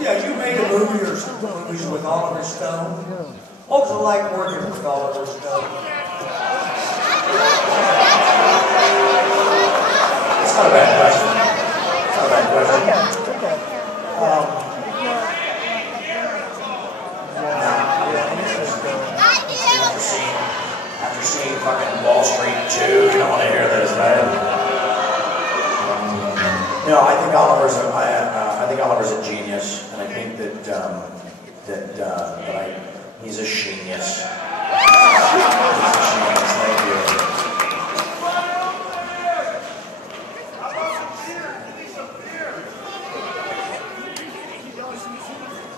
Yeah, you made a movie or some movies with Oliver Stone. What was it like working with Oliver Stone? It's not a bad question. It's not a bad question. After seeing fucking Wall Street 2, you don't want to hear this, right? No, I think Oliver's a genius, and I think that he's a genius. Thank you.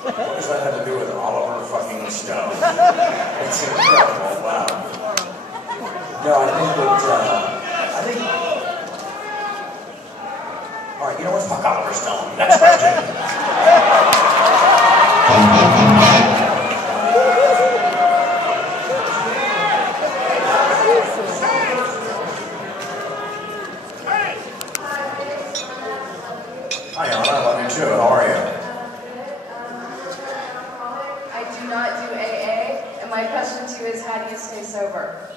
What does that have to do with Oliver fucking Stone? It's incredible, wow. No, I think all right, you know what? Fuck Oliver Stone. Next question. Hi, Anna. I love you too. How are you? I do not do AA, and my question to you is, how do you stay sober?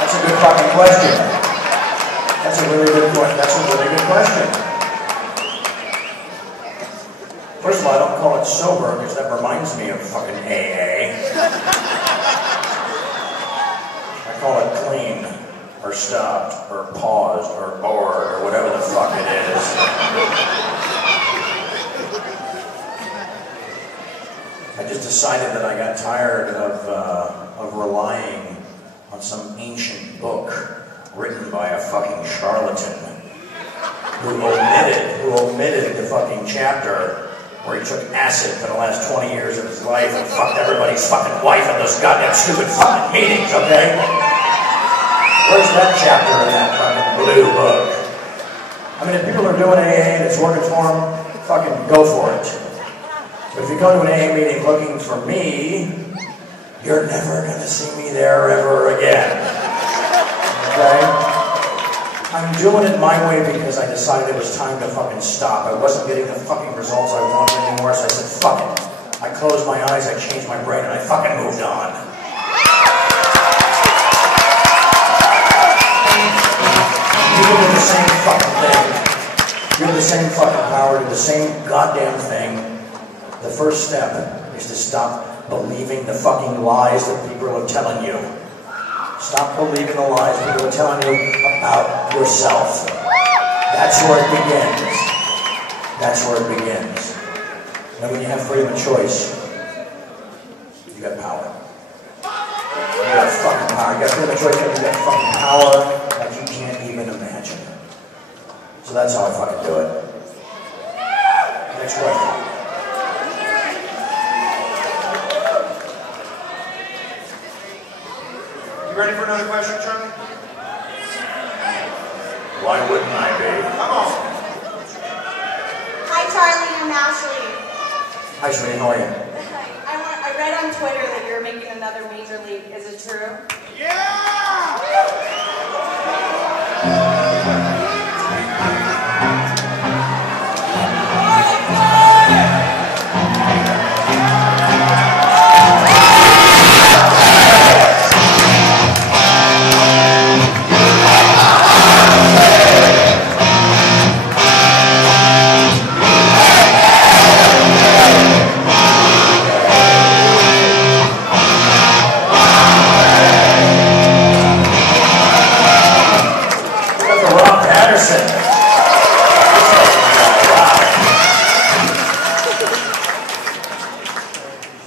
That's a good fucking question. That's a really good point. That's a really good question. First of all, I don't call it sober because that reminds me of fucking AA. I call it clean, or stopped, or paused, or bored, or whatever the fuck it is. I just decided that I got tired of relying on some ancient book written by a fucking charlatan who omitted the fucking chapter where he took acid for the last 20 years of his life and fucked everybody's fucking wife at those goddamn stupid fucking meetings, okay? Where's that chapter in that fucking blue book? I mean, if people are doing AA and it's working for them, fucking go for it. But if you go to an AA meeting looking for me, you're never gonna see me there ever again. Okay? I'm doing it my way because I decided it was time to fucking stop. I wasn't getting the fucking results I wanted anymore, so I said, fuck it. I closed my eyes, I changed my brain, and I fucking moved on. You do the same fucking thing. You have the same fucking power, do the same goddamn thing. The first step is to stop believing the fucking lies that people are telling you. Stop believing the lies people are telling you about yourself. That's where it begins. That's where it begins. And when you have freedom of choice, you got power. You got fucking power. You got freedom of choice, you got fucking power like you can't even imagine. So that's how I fucking do it. Next question. Ready for another question, Charlie? Why wouldn't I be? Come on. Hi, Charlie. I'm Ashley. Hi, Sheen. How are you? I read on Twitter that you're making another major league. Is it true? Yeah!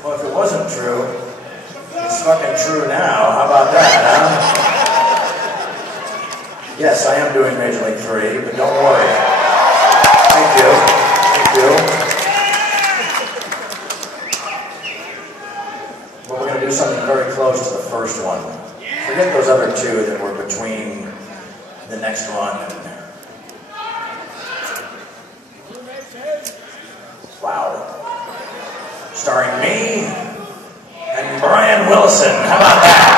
Well, if it wasn't true, it's fucking true now. How about that, huh? Yes, I am doing Major League 3, but don't worry. Thank you. Thank you. Well, we're going to do something very close to the first one. Forget those other two that were between the next one and... Wow. Starring me and Brian Wilson. How about that?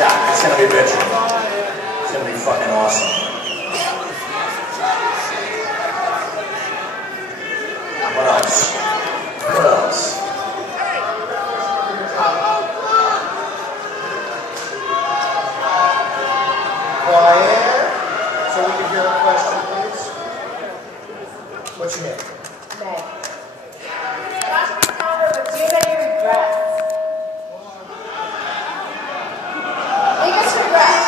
Yeah, it's gonna be bitchin'. It's gonna be fucking awesome. What else? What else? Quiet. So we can hear a question, please. What's your name? Meg. Joshua Coleman, but do you have any regrets? Biggest regret?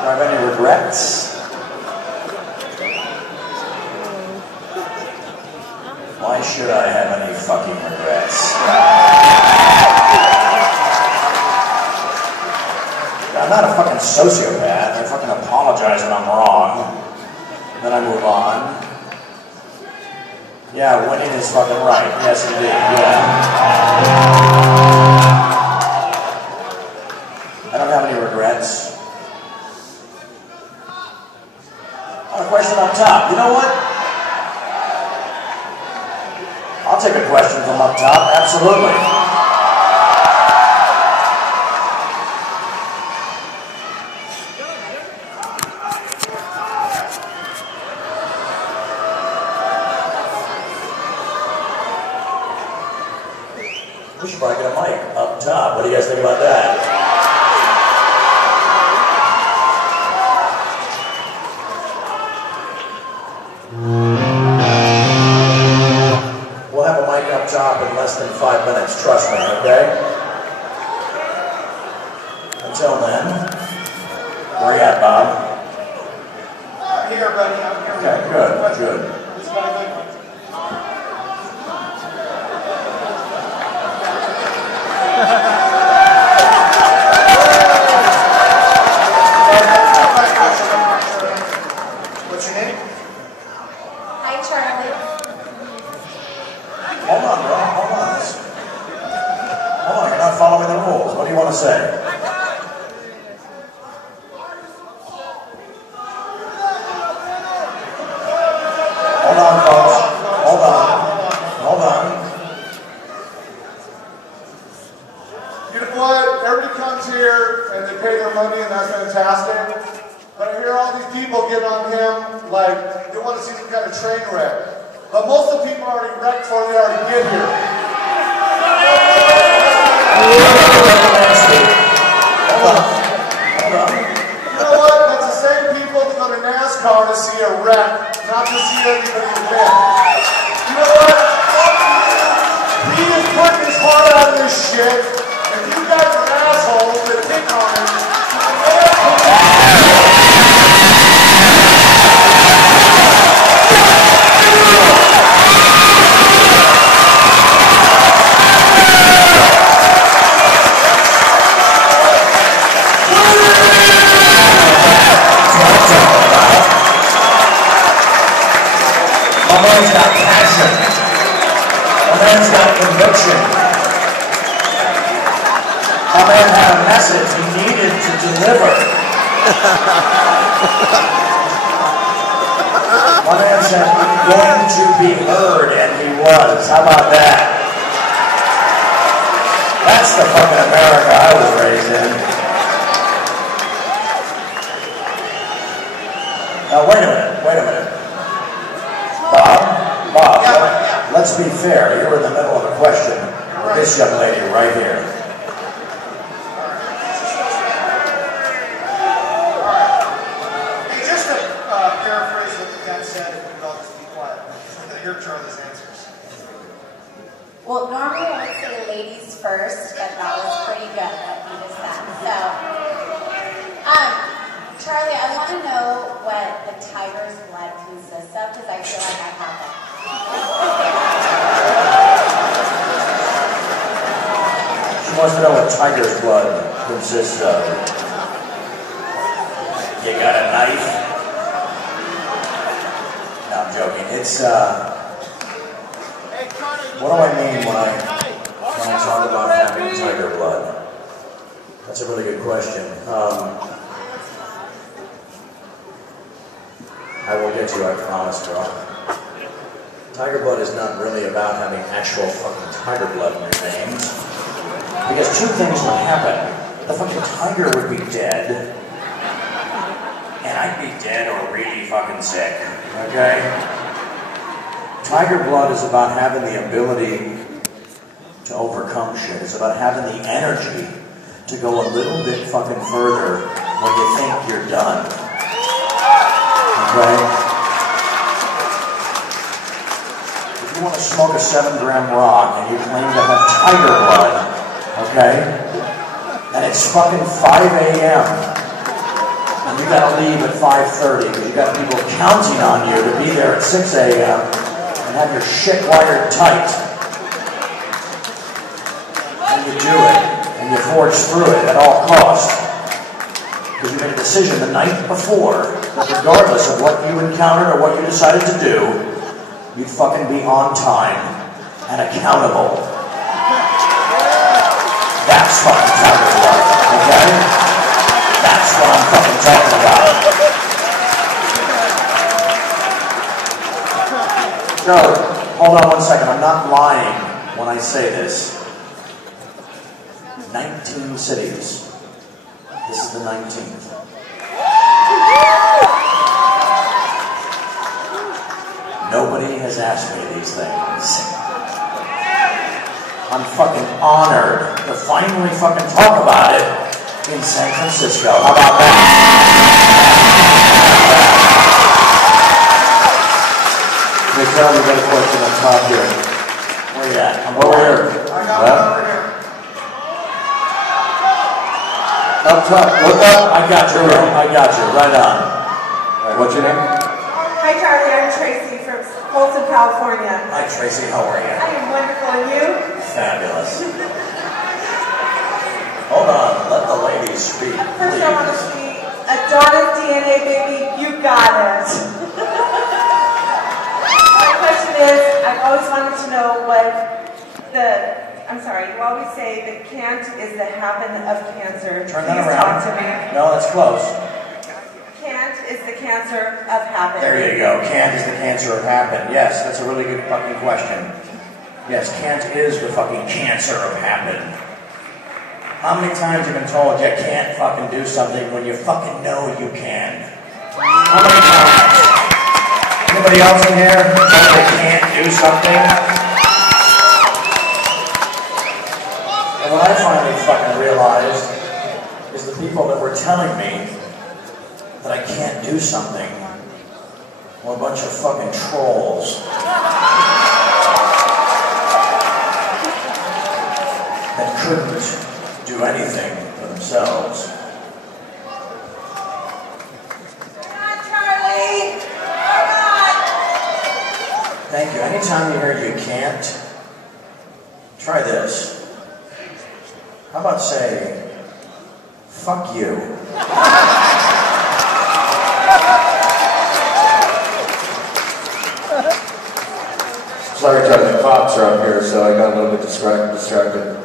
Do I have any regrets? Why should I have any fucking regrets? I'm not a fucking sociopath. I fucking apologize when I'm wrong. Then I move on. Yeah, winning is fucking right. Yes, indeed. Yeah. I don't have any regrets. A question up top. You know what? I'll take a question from up top. Absolutely. We should probably get a mic up top. What do you guys think about that? We'll have a mic up top in less than 5 minutes. Trust me, okay? Until then, where you at, Bob? I'm here, buddy. I'm here. Okay, good, good. It's about a good one. What's your name? Hi, Charlie. Hold on, bro. Hold on. Hold on, you're not following the rules. What do you want to say? Hold on, folks. Hold on. Hold on. You know what? Everybody comes here and they pay their money and that's fantastic. But I hear all these people get on him like they want to see some kind of train wreck. But most of the people are already wrecked before they already get here. Hold on. Hold on. You know what? That's the same people that go to NASCAR to see a wreck, not to see everybody win. You know what? He is putting his heart out of this shit, and you guys are assholes that pick on him. My man's got passion. My man's got conviction. My man had a message he needed to deliver. My man said, I'm going to be heard, and he was. How about that? That's the fucking America I was raised in. Now, wait a minute. Bob, let's be fair. You're in the middle of a question. This young lady right here. Hey, just to paraphrase what the guy said, if we could all just be quiet. Hear Charlie's answers. Well, normally I would say ladies first, but that was pretty good what he just said. So, Charlie, I want to know what the tiger's blood consists of, because I feel like I have it. She wants to know what tiger's blood consists of. You got a knife? No, I'm joking. It's, what do I mean when I talk about having tiger blood? That's a really good question. I will get you, I promise, bro. Tiger blood is not really about having actual fucking tiger blood in your veins. Because two things would happen. the fucking tiger would be dead. And I'd be dead or really fucking sick, okay? Tiger blood is about having the ability to overcome shit. It's about having the energy to go a little bit fucking further when you think you're done. Okay? If you want to smoke a 7-gram rock and you claim to have tiger blood, okay? And it's fucking 5 a.m. and you gotta leave at 5:30 because you got people counting on you to be there at 6 a.m. and have your shit wired tight. And you do it, and you forge through it at all costs. Because you made a decision the night before that regardless of what you encountered or what you decided to do, you'd fucking be on time and accountable. That's fucking tiger blood, okay? That's what I'm fucking talking about. No, hold on one second. I'm not lying when I say this. 19 cities. This is the 19th. Nobody has asked me these things. I'm fucking honored to finally fucking talk about it in San Francisco. How about that? Hey, Carl, we got a question up top here. Where you at? I'm over here. I got one over here. Up top. Look up. I got you, bro. I got you. Right on. All right, what's your name? Hi, Charlie. I'm Tracy from Folsom, California. Hi, Tracy. How are you? I am wonderful. And you? Fabulous. Hold on. Let the ladies speak. First, I want to see Adonis DNA, baby. You got it. My question is, I've always wanted to know what I'm sorry, you always say that can't is the happen of cancer. Turn that Please around. talk to me. No, that's close. Can't is the cancer of happen. There you go. Can't is the cancer of happen. Yes, that's a really good fucking question. Yes, can't is the fucking cancer of happen. How many times have you been told you can't fucking do something when you fucking know you can? How many times? Anybody else in here told they can't do something? And what I finally fucking realized is the people that were telling me that I can't do something were a bunch of fucking trolls. That couldn't do anything for themselves. Come on, Charlie! Come on! Thank you. Anytime you hear you can't, try this. How about say, fuck you? Sorry, Charlie, the cops are up here, so I got a little bit distracted.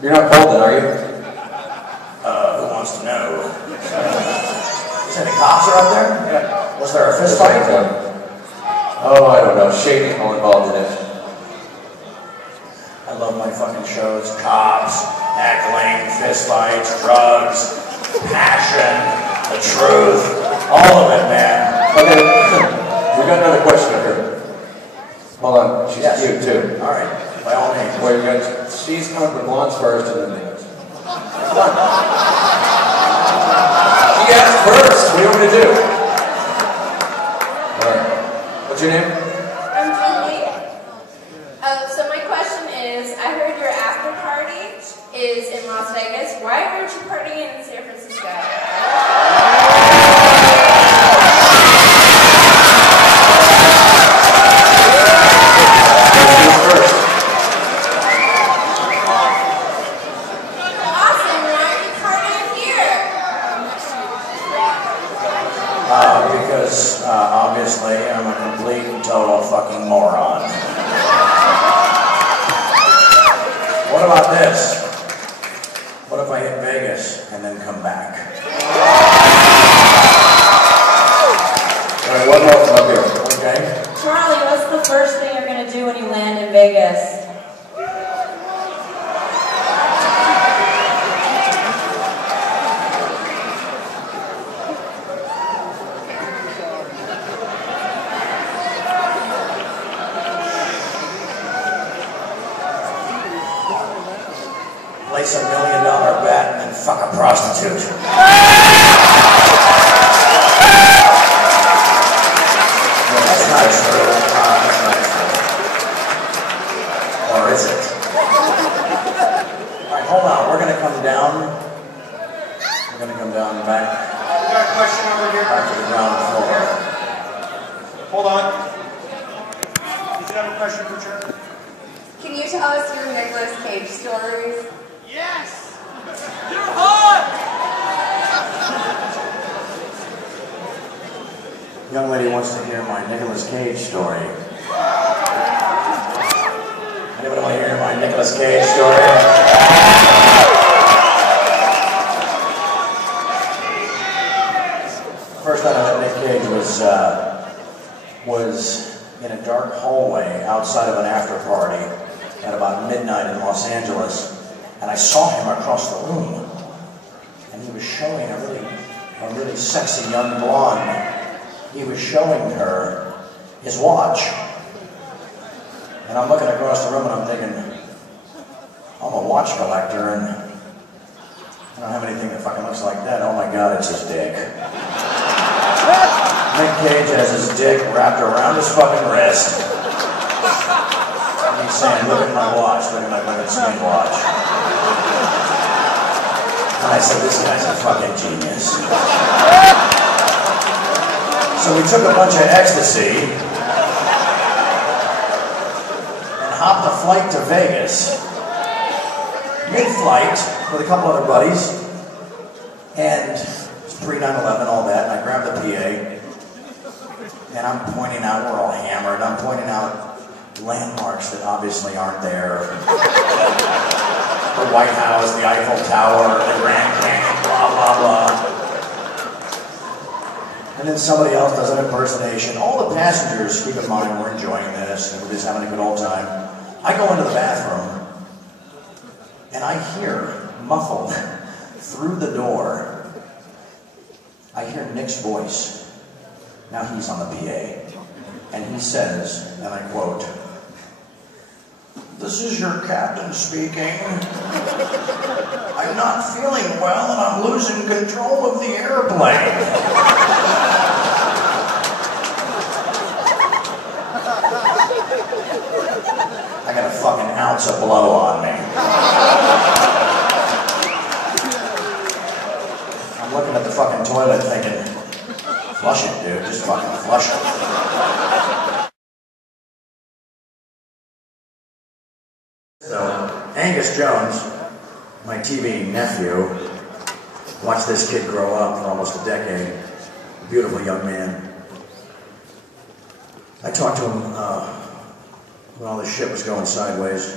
You're not cold then, are you? Who wants to know? Say the cops are up there? Yeah. Was there a fist fight? Oh, I don't know. Shady all involved in it. I love my fucking shows. Cops, heckling, fistfights, drugs, passion, the truth, all of it, man. Okay, we got another question up here. Hold on, she's cute too. All right, by all means. Wait, you got, she's coming with blondes first and then the others. She asked first. What do you want me to do? All right. What's your name? I'm Julie. So my question is, I heard your after party is in Las Vegas. Why aren't you partying in San Francisco? Awesome. Why aren't you partying here? Because obviously I'm a complete and total fucking moron. What about this? What if I hit Vegas and then come back? All right, one more up here. Okay? Charlie, what's the first thing you're going to do when you land in Vegas? fuck a prostitute. That's not true. That's not true. Or is it? Alright, hold on. We're gonna come down. We're gonna come down back. We got a question over here. Back to the ground floor. Hold on. Did you have a question for Chair? Can you tell us your Nicolas Cage stories? Yes! You're hot! Young lady wants to hear my Nicolas Cage story. Anybody want to hear my Nicolas Cage story? First time I met Nick Cage was in a dark hallway outside of an after party at about midnight in Los Angeles, and I saw him across the room, and he was showing a really sexy young blonde. He was showing her his watch, and I'm looking across the room and I'm thinking, I'm a watch collector, and I don't have anything that fucking looks like that. Oh my God, it's his dick. Nick Cage has his dick wrapped around his fucking wrist. And he's saying, look at my watch, look at my fucking Sheen watch. And I said, this guy's a fucking genius. So we took a bunch of ecstasy and hopped a flight to Vegas. Mid-flight with a couple other buddies. And it's pre-9/11, all that, and I grabbed the PA. And I'm pointing out, we're all hammered, I'm pointing out landmarks that obviously aren't there. The White House, the Eiffel Tower, the Grand Canyon, blah, blah, blah. And then somebody else does an impersonation. All the passengers, keep in mind, we're enjoying this, and we're just having a good old time. I go into the bathroom, and I hear, muffled through the door, I hear Nick's voice. Now he's on the PA, and he says, and I quote, "This is your captain speaking. I'm not feeling well and I'm losing control of the airplane." I got a fucking ounce of blow on me. I'm looking at the fucking toilet thinking, flush it, dude. Just fucking flush it. So, Angus Jones, my TV nephew, watched this kid grow up for almost a decade. A beautiful young man. I talked to him when all this shit was going sideways,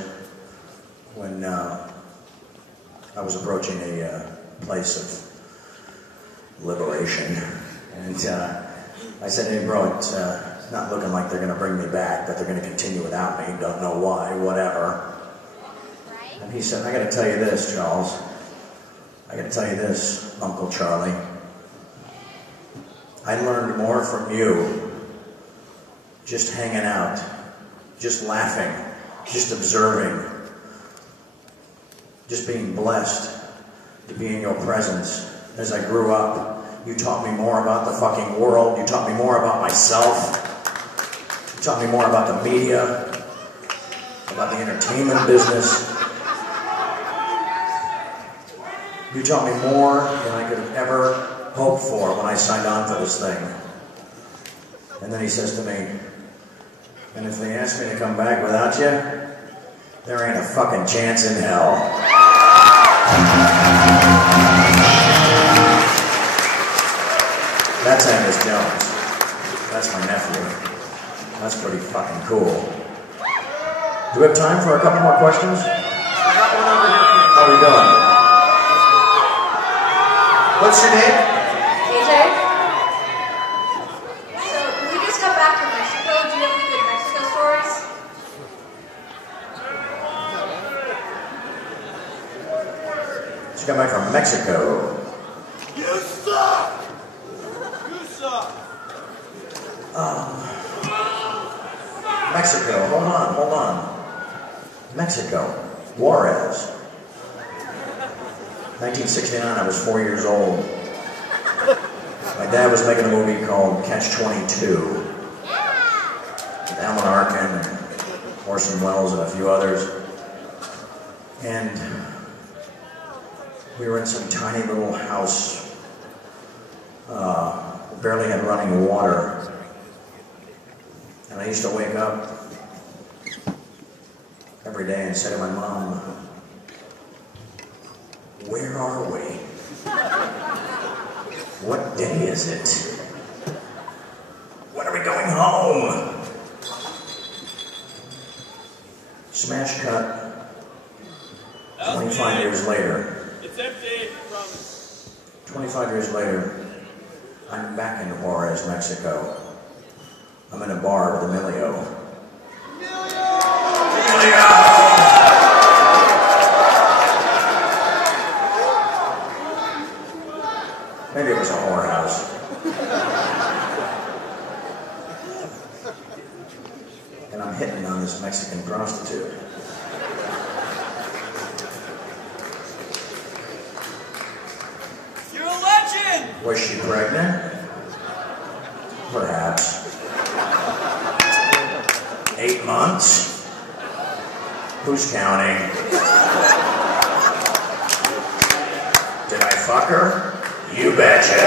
when I was approaching a place of liberation. And I said, hey bro, it's not looking like they're going to bring me back, but they're going to continue without me. Don't know why, whatever. And he said, I got to tell you this, Charles. I got to tell you this, Uncle Charlie. I learned more from you just hanging out, just laughing, just observing, just being blessed to be in your presence as I grew up. You taught me more about the fucking world. You taught me more about myself. You taught me more about the media, about the entertainment business. You taught me more than I could have ever hoped for when I signed on for this thing. And then he says to me, and if they ask me to come back without you, there ain't a fucking chance in hell. That's Angus Jones. That's my nephew. That's pretty fucking cool. Do we have time for a couple more questions? How are we doing? What's your name? AJ? So, we just got back from Mexico. Do you have any good Mexico stories? Just got back from Mexico. You suck! You suck! Mexico, hold on. Mexico, Juarez. 1969, I was 4 years old. My dad was making a movie called Catch-22 with Alan Arkin and Orson Welles and a few others. And we were in some tiny little house, barely had running water. And I used to wake up every day and say to my mom, "Where are we? What day is it? When are we going home?" Smash cut. 25 years later. It's empty, promise. 25 years later, I'm back in Juarez, Mexico. I'm in a bar with Emilio. Emilio! Maybe it was a whorehouse. And I'm hitting on this Mexican prostitute. You're a legend! Was she pregnant? Perhaps. 8 months? Who's counting? Did I fuck her? You betcha.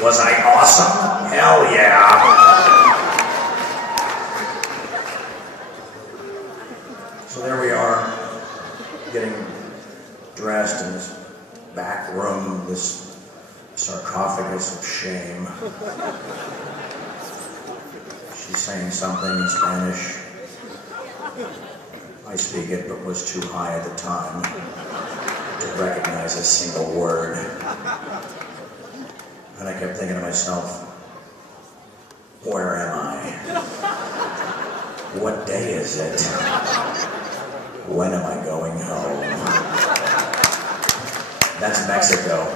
Was I awesome? Hell yeah. So there we are, getting dressed in this back room, this sarcophagus of shame. She's saying something in Spanish. I speak it, but was too high at the time to recognize a single word. And I kept thinking to myself, where am I? What day is it? When am I going home? That's Mexico.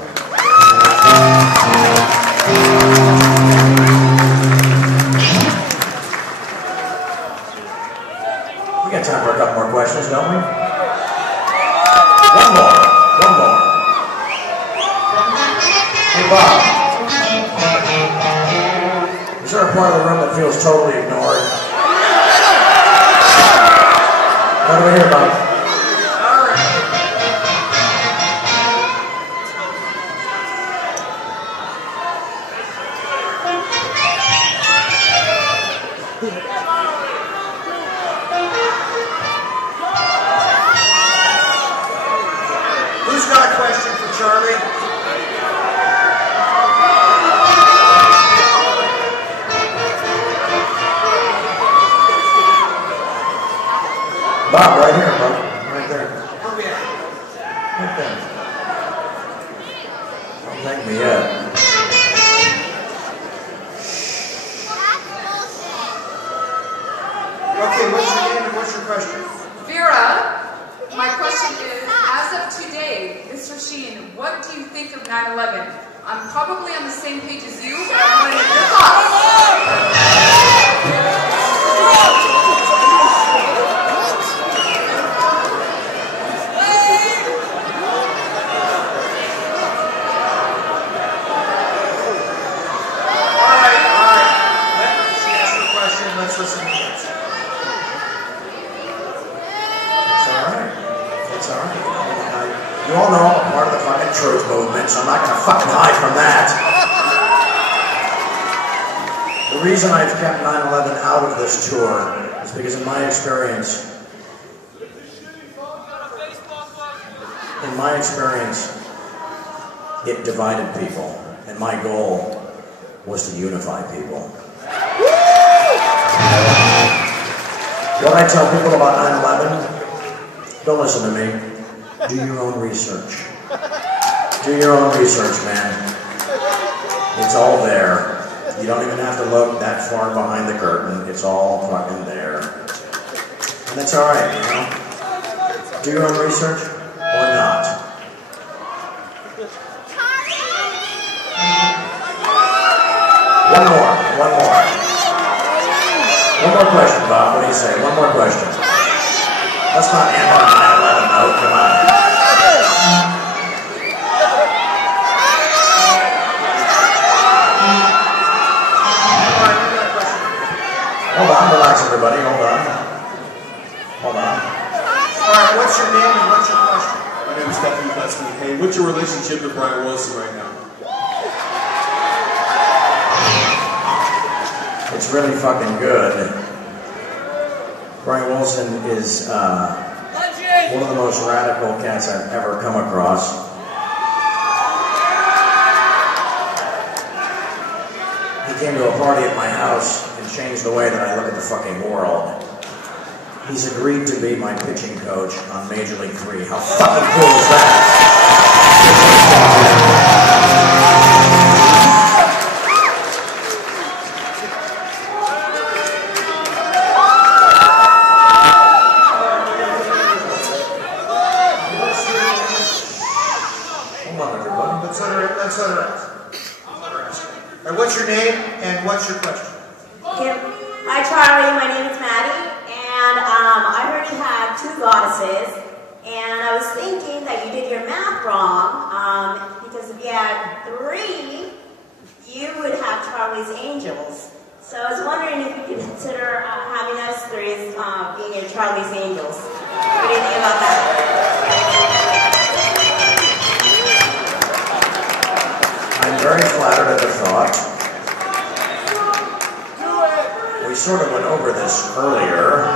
We got time for a couple more questions, don't we? One more. Hey, Bob. Is there a part of the room that feels totally ignored? What do we hear, Bob? Who's got a question for Charlie? Bob, right here, Bob. Right there. Where we at? Right there. Don't thank me yet. Okay, what's your name and what's your question? Vera, my question is, as of today, Mr. Sheen, what do you think of 9/11? I'm probably on the same page as you, but I want to hear your Let's listen to this. It's all right. You all know I'm a part of the fucking truth movement, so I'm not gonna fucking hide from that. The reason I've kept 9/11 out of this tour is because in my experience, it divided people, and my goal was to unify people. What I tell people about 9/11, don't listen to me. Do your own research. Do your own research, man. It's all there. You don't even have to look that far behind the curtain. It's all fucking there. And that's all right, you know? Do your own research or not. One more question, Bob. What do you say? One more question. Let's not end on 9/11 note, come on. Hold on, relax everybody, hold on. Hold on. Alright, what's your name and what's your question? My name is Stephanie Pesky. Hey, what's your relationship with Brian Wilson right now? It's really fucking good. Brian Wilson is one of the most radical cats I've ever come across. He came to a party at my house and changed the way that I look at the fucking world. He's agreed to be my pitching coach on Major League 3. How fucking cool is that? And what's your name and what's your question? Hi Charlie, my name is Maddie, and I heard you had 2 goddesses, and I was thinking that you did your math wrong, because if you had 3, you would have Charlie's Angels. So I was wondering if you could consider having us 3 as being your Charlie's Angels. What do you think about that? I'm very flattered at the thought. We sort of went over this earlier.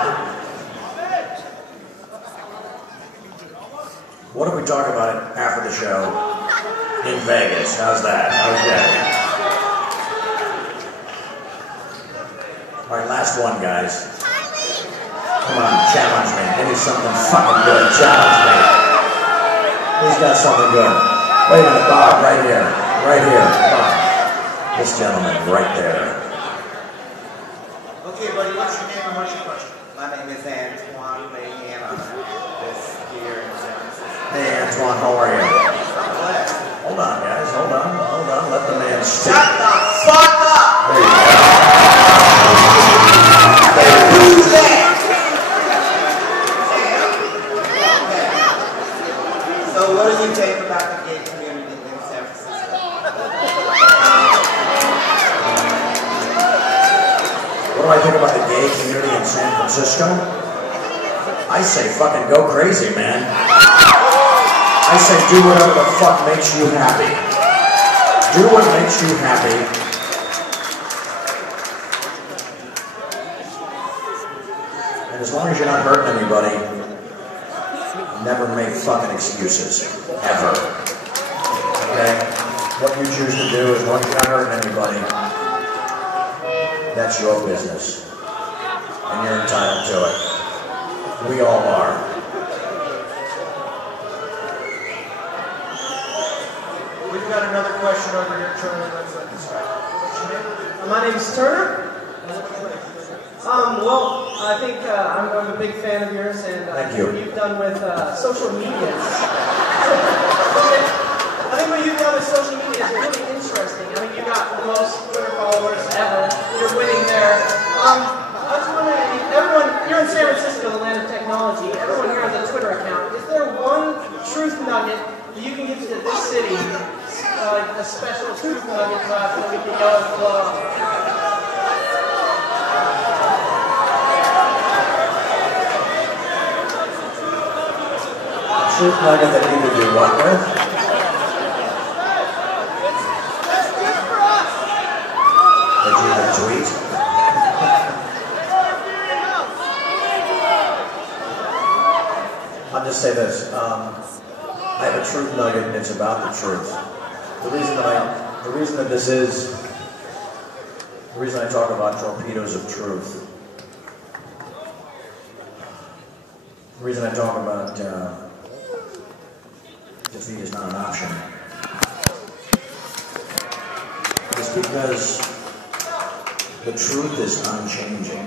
What if we talk about it after the show in Vegas? How's that? Okay. All right, last one, guys. Come on, challenge me. Give me something fucking good. Challenge me. Who's got something good? Wait a minute, Bob, right here. Right here. Come on. This gentleman right there. Okay, buddy, what's your name and what's your question? My name is Antoine Lee, and I'm this here in San Francisco. Hey, Antoine, how are you? Hold on, guys. Hold on. Hold on. Let the man speak. Shut the fuck up! There you go. Who's that? So what do you think about the gay community in San Francisco? What do I think about the gay community in San Francisco? I say fucking go crazy, man. I say do whatever the fuck makes you happy. Do what makes you happy. And as long as you're not hurting anybody, never make fucking excuses. Ever. Okay? What you choose to do, as long as you're not hurting anybody, that's your business. And you're entitled to it. We all are. We've got another question over here, Turner. Let's let this guy. What's your name? My name is Turner. Well, I think I'm a big fan of yours, and Thank you. What you've done with social media. I think what you've done with social media is really interesting. I mean, you got the most Twitter followers ever. You're winning there. I was wondering, I mean, everyone, you're in San Francisco, the land of technology. Everyone here has a Twitter account. Is there one truth nugget that you can give to this city, like a special truth nugget that we can go and blow up? Truth nugget that you could do what with? That you could tweet? I'll just say this. I have a truth nugget and it's about the truth. The reason I talk about torpedoes of truth, the reason I talk about defeat is not an option is because the truth is unchanging.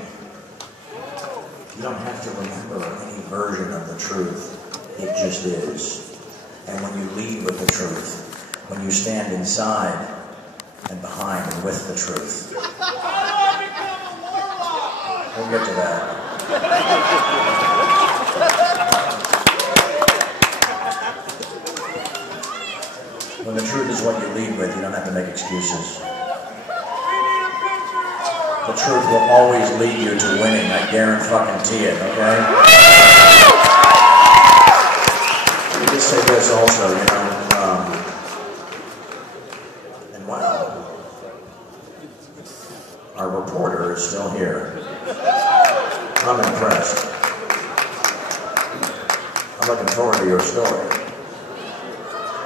You don't have to remember any version of the truth. It just is. And when you lead with the truth, when you stand inside and behind and with the truth. We'll get to that. to make excuses. The truth will always lead you to winning. I guarantee it, okay? Let me just say this also, you know, and wow, our reporter is still here. I'm impressed. I'm looking forward to your story.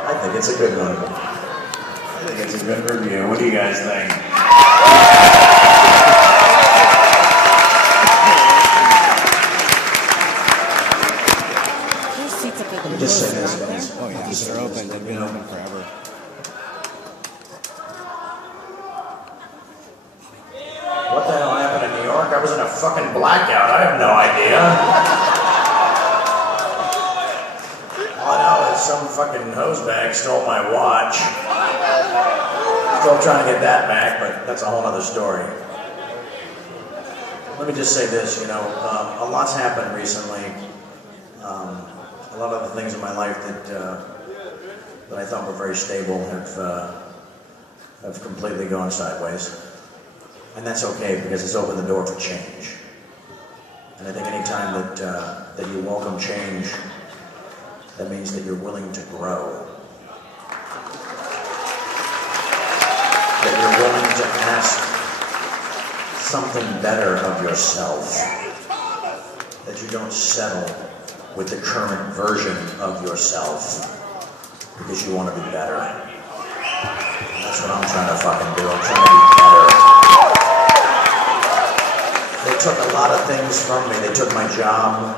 I think it's a good one. I think it's a good review. What do you guys think? Let me just say this, guys. Oh yeah, they're open. They've been open forever. What the hell happened in New York? I was in a fucking blackout. I have no idea. All I know is some fucking hosebag stole my watch. Still trying to get that back, but that's a whole other story. Let me just say this, you know, a lot's happened recently. A lot of the things in my life that I thought were very stable have completely gone sideways. And that's okay, because it's opened the door for change. And I think any time that you welcome change, that means that you're willing to grow. That you're willing to ask something better of yourself. That you don't settle with the current version of yourself because you want to be better. And that's what I'm trying to fucking do. I'm trying to be better. They took a lot of things from me. They took my job.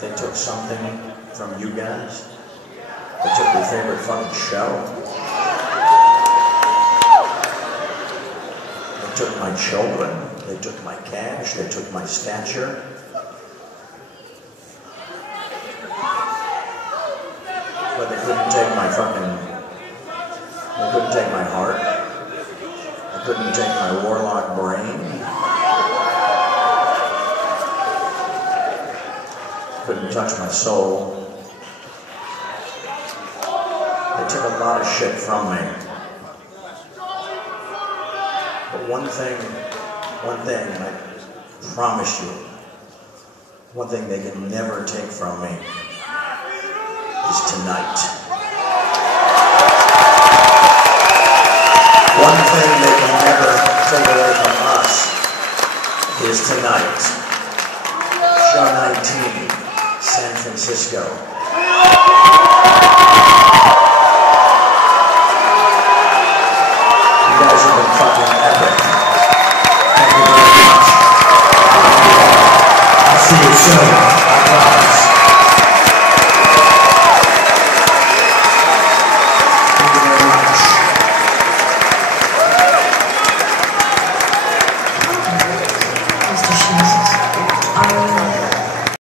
They took something from you guys. They took your favorite fucking show. They took my children. They took my cash. They took my stature. But they couldn't take my fucking... They couldn't take my heart. They couldn't take my warlock brain. Couldn't touch my soul. They took a lot of shit from me. But one thing, and I promise you, one thing they can never take from me is tonight. One thing they can never take away from us is tonight. Show 19, San Francisco.